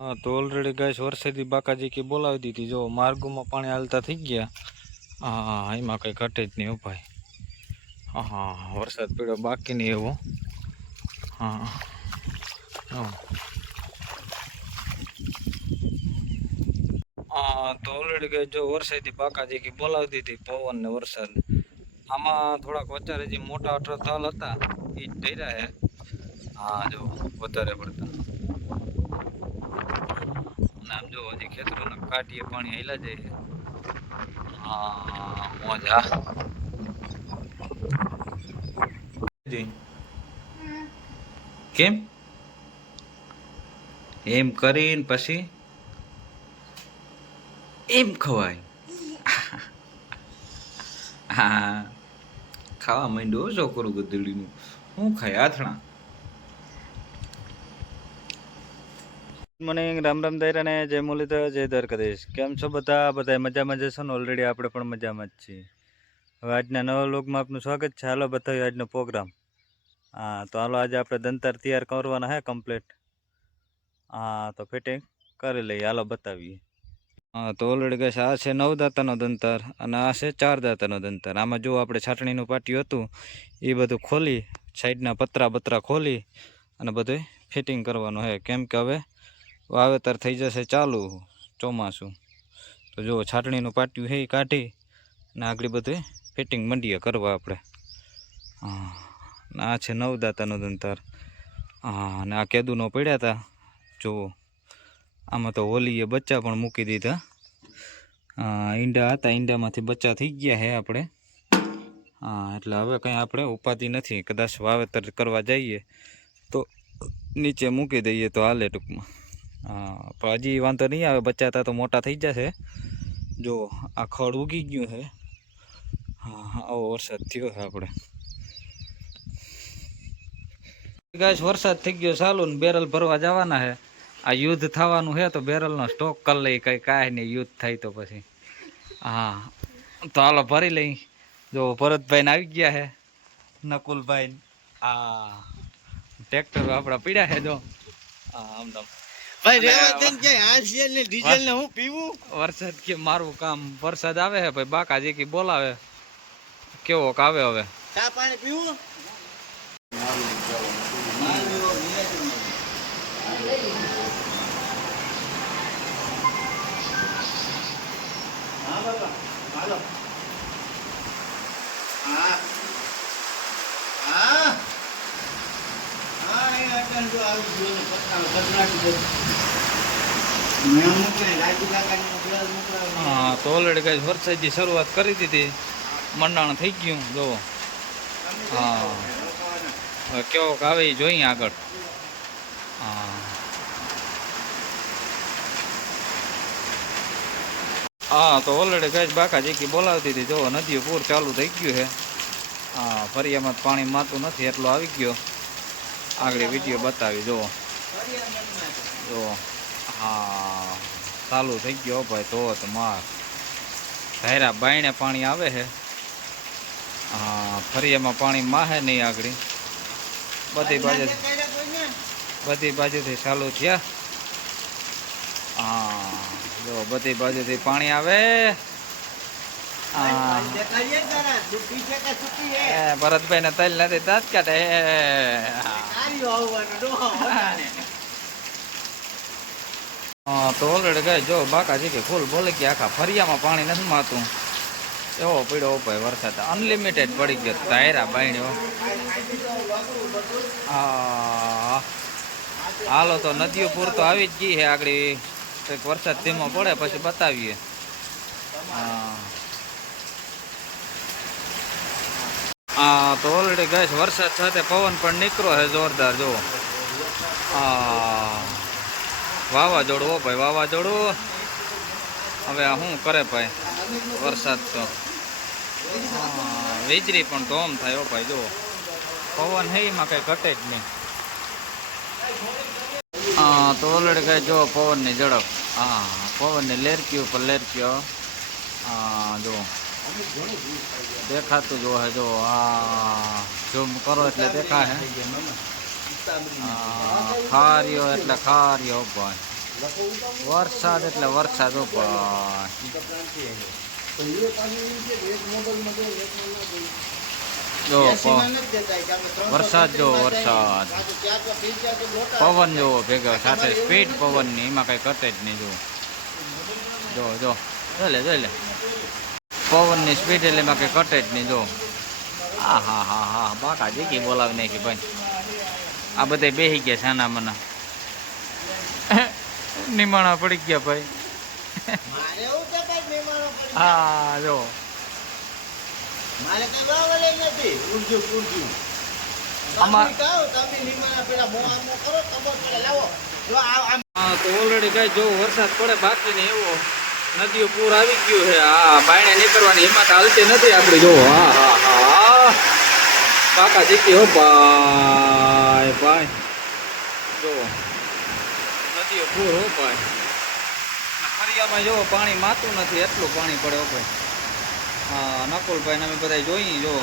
हाँ तो already gas वरसादी बाकाजी की बोलावी दी थी। जो मार्गों में पानी हालता थी गया। हाँ एम कई घटे ज नहीं हो भाई। हाँ वरसाद पीड़ो बाकी नहीं एवं। हाँ हाँ तो ऑलरेडी गैस जो वरसादी बाकाजी की बोलावी दी थी पवन ने वरसाद आमा थोड़ा वचारे जी मोटा अठरा ताल था ई ढेरा है। हाँ जो વધારે પડતા નામ જો હજી ખેતરોના કાટીએ પાણી આયલા જાય। હા મોજા જી કેમ એમ કરીને પછી એમ ખવાય। હા ખાવા માંડ્યો છોકરું ગધેડીનું હું ખાય આથણા। મોર્નિંગ રામ રામ દાયરા ને જય મુરલીધર જય દ્વારકાધીશ। કેમ છો બધા મજામાં જશો ને? ઓલરેડી આપણે પણ મજામાં જ છીએ। હવે આજના નવા વ્લોગમાં આપનું સ્વાગત છે। હાલો બતાવીએ આજનો પ્રોગ્રામ। હા તો હાલો આજે આપણે દંતાર તૈયાર કરવાના હે કમ્પ્લીટ। હા તો ફિટિંગ કરી લઈએ હાલો બતાવીએ। હા તો ઓલરેડી કહે છે આ છે 9 દાંતાનો દંતાર અને આ છે 4 દાંતાનો દંતાર। આમાં જો આપણે છાટણીનું પાટિયું હતું એ બધું ખોલી સાઈડના પતરા ખોલી અને બધું ફિટિંગ કરવાનું છે। કેમ કે હવે વાવેતર થઈ જશે ચાલુ ચોમાસું। તો જો છાટણીનું પાટિયું છે એ કાઢી ને આગળ બધું ફિટિંગ મંડીએ કરવા આપણે। હા આ છે 9 દાંતાનો દંતાર। હા અને આ કેદુનો પડ્યા હતા જુઓ। આમાં તો હોલીએ બચ્ચા પણ મૂકી દીધા। ઈંડા હતા ઈંડામાંથી બચ્ચા થઈ ગયા છે આપણે। હા એટલે હવે કંઈ આપણે ઉપાધિ નથી। કદાચ વાવેતર કરવા જઈએ તો નીચે મૂકી દઈએ તો હાલે ટૂંકમાં। હા પણ હજી વાંધો નહીં આવે બચ્ચા હતા તો મોટા થઈ જશે। જો આ ખડ ઉગી ગયું છે। હા આવો વરસાદ થયો છે આપણે। ગાઈસ વરસાદ થઈ ગયો ચાલુ ને બેરલ ભરવા જવાના છે। આ યુદ્ધ થવાનું છે તો બેરલનો સ્ટોક કરી લઈ કઈ કાંઈ નહીં યુદ્ધ થાય તો પછી। હા તો હાલો ભરી લઈ। જો ભરતભાઈ ને આવી ગયા છે નકુલભાઈ। હા ટ્રેક્ટર આપડા પીડ્યા છે જો। હા આમ ભાઈ રેવા દે કે હાંસિયલ ને ડીઝલ ને હું પીવું। વરસાદ કે મારું કામ વરસાદ આવે છે ભાઈ બાકાજી કી બોલાવે કેવો કાવે હવે ચા પાણી પીવું। હા બાબા હાલો હા હા હા એ અટન જો આવી ગયો ને પત્તા કટનાટી દે મેં મૂકે રાજુ કાકાની બેલ મૂકવા। હા તો ઓલરેડી કઈ વરસાદની શરૂઆત કરી દીધી મંડાણ થઈ ગયું જો। હા કેવો આવે જોઈએ આગળ। હા હા તો ઓલરેડી ગઈ બાકાજી કી બોલાવતી હતી જો નદીઓ પૂર ચાલુ થઈ ગયું છે। હા ફરિયામાં પાણી માતું નથી એટલો આવી ગયો। આગળ વિડીયો બતાવી જો જો। હા ચાલુ થઈ ગયો ભાઈ તો માર ધાયરા બાયણે પાણી આવે છે। હા ફરિયામાં પાણી માહે નહીં આગળ બધી બાજુથી ચાલુ થયા। હા જો બધી બાજુથી પાણી આવે। ભરતભાઈ ને તલ નથી દાંત કાઢે। હા તો ઓલરેડી ગઈ જો બાકાજી કે ફૂલ બોલે કે આખા ફરિયામાં પાણી નથી માતું એવો પડ્યો ભાઈ વરસાદ અનલિમિટેડ પડી ગયો ધાયરા બાયણ્યો। હા હાલો તો નદીઓ પૂર તો આવી જ ગઈ છે આગળ કંઈક વરસાદ ધીમો પડે પછી બતાવીએ। હા તો ઓલરેડી ગઈ વરસાદ સાથે પવન પણ નીકળો છે જોરદાર જો। હા વાવાઝોડું હો ભાઈ વાવાઝોડું। હવે શું કરે ભાઈ વરસાદ તો વીજળી પણ ધોમ થાય હો ભાઈ જો પવન હે એમાં કઈ ઘટે જ નહીં। હા તો ઓલરેડી કઈ જો પવનની ઝડપ। હા પવનની લેરકી ઉપર લેરકીઓ। હા જો દેખાતું જો હે જો। હા ઝૂમ કરો એટલે દેખાય હે। ખાર્યો એટલે ખાર્યો ભાઈ। વરસાદ એટલે વરસાદ ઉપર જો વરસાદ જો વરસાદ પવન જોવો ભેગો સાથે સ્પીડ પવનની એમાં કઈ ઘટે જ નહીં જો જો જોઈ લે પવનની સ્પીડ એટલે એમાં કઈ ઘટે જ નહીં જો હા હા હા હા બાકા જીકી બોલાવી નાખી ભાઈ આ બધા બેસી ગયા છાના મના નિમાણા પડી ગયા ભાઈ હા જો મારે કઈ વાવલે નથી ઉડજુ ઉડજુ અમાર તમે લીમાના પેલા મોઆમો કરો કબો પેલા લાવો જો આ હા તો ઓલરેડી કઈ જો વરસાદ પડે બાકી ને એવો નદીઓ પૂર આવી ગયું છે હા બાયણે નીકળવાની હિંમત હાલતી નથી આપણી જો હા હા હા કાકા જીતી હો ભાઈ ભાઈ જો નદીઓ પૂર હો ભાઈ ફરિયામાં જો પાણી માતું નથી એટલું પાણી પડે હો ભાઈ હા નકુલભાઈ ને અમે બધા જોઈએ જો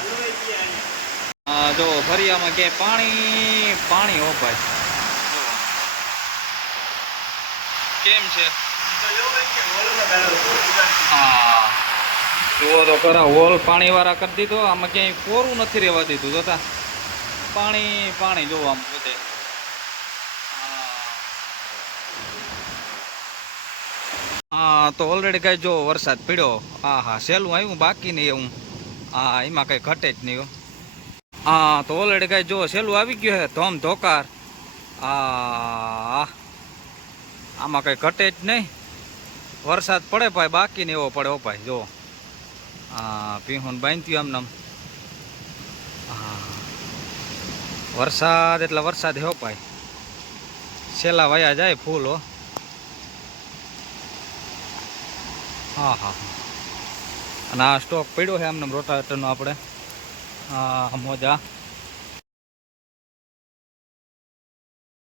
હા જો ફરિયામાં ક્યાંય પાણી પાણી હો ભાઈ કેમ છે હા જુઓ તો ખરા હોલ પાણી વાળા કરી દીધો આમાં ક્યાંય કોરું નથી રહેવા દીધું જોતા પાણી પાણી જોવો આમ બધે હા તો ઓલરેડી કઈ જો વરસાદ પડ્યો હા હા સહેલું આવ્યું બાકી નહીં એવું હા એમાં કઈ ઘટે જ નહીં હા તો ઓલરેડી કઈ જો સહેલું આવી ગયું છે ધોમ ધોકાર હા આમાં કઈ ઘટે જ નહીં વરસાદ પડે ભાઈ બાકી ને એવો પડે ઓ ભાઈ જો હા પીહોન બાંધ્યું આમ હા વરસાદ એટલે વરસાદ હો ભાઈ છેલ્લા વયા જાય ફૂલ હો હા હા અને આ સ્ટોક પડ્યો છે આમને રોટાવેટરનો આપણે હા મોજા